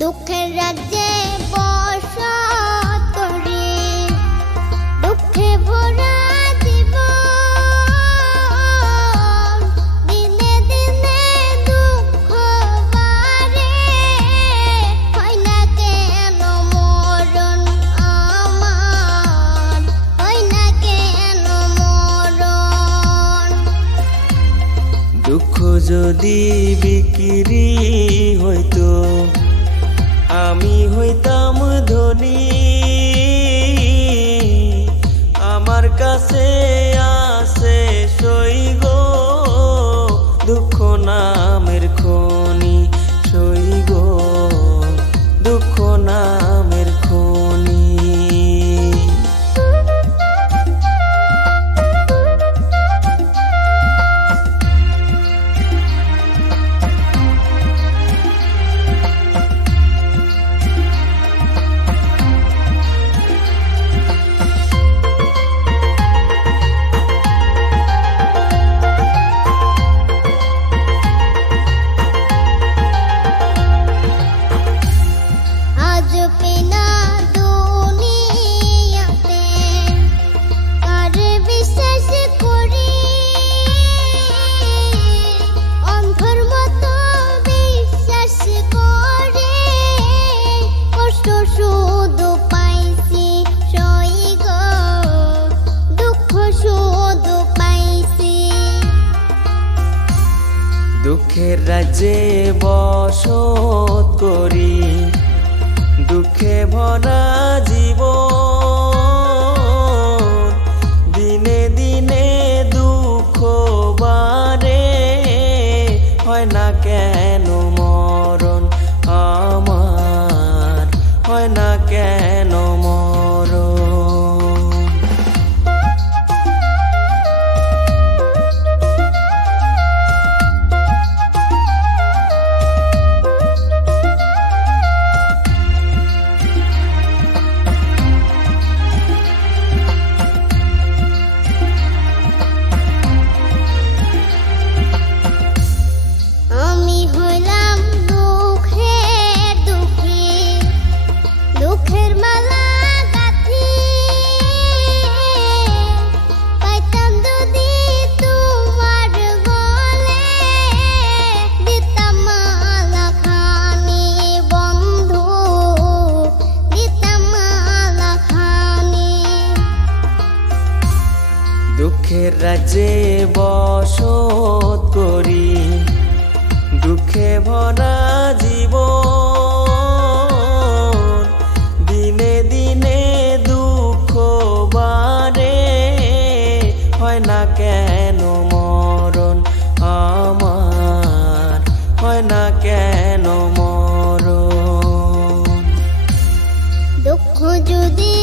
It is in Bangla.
দুঃখের রাজ্যে বসত করি, দুঃখে ভরা জীবন, দিনে দিনে দুঃখ বাড়ে, হয় না কেন মরণ আমার, হয় না কেন মরণ। দুঃখ যদি বিক্রি হইতো আমি হইতাম ধনী, আমার কাছে আছে সই গো দুঃখ নামের খনি, সই গো দুঃখ নামের খনি। দুঃখের রাজ্যে বসত করি, দুঃখে ভরা জীবন, দিনে দিনে দুঃখ বাড়ে, হয় না কেন মরণ আমার, হয় না কেন মরণ। দুঃখের রাজ্যে বসত করি, দুঃখে ভরা জীবন, দিনে দিনে দুঃখ বাড়ে, হয় না কেন মরণ আমার, হয় না কেন মরণ। দুঃখ যদি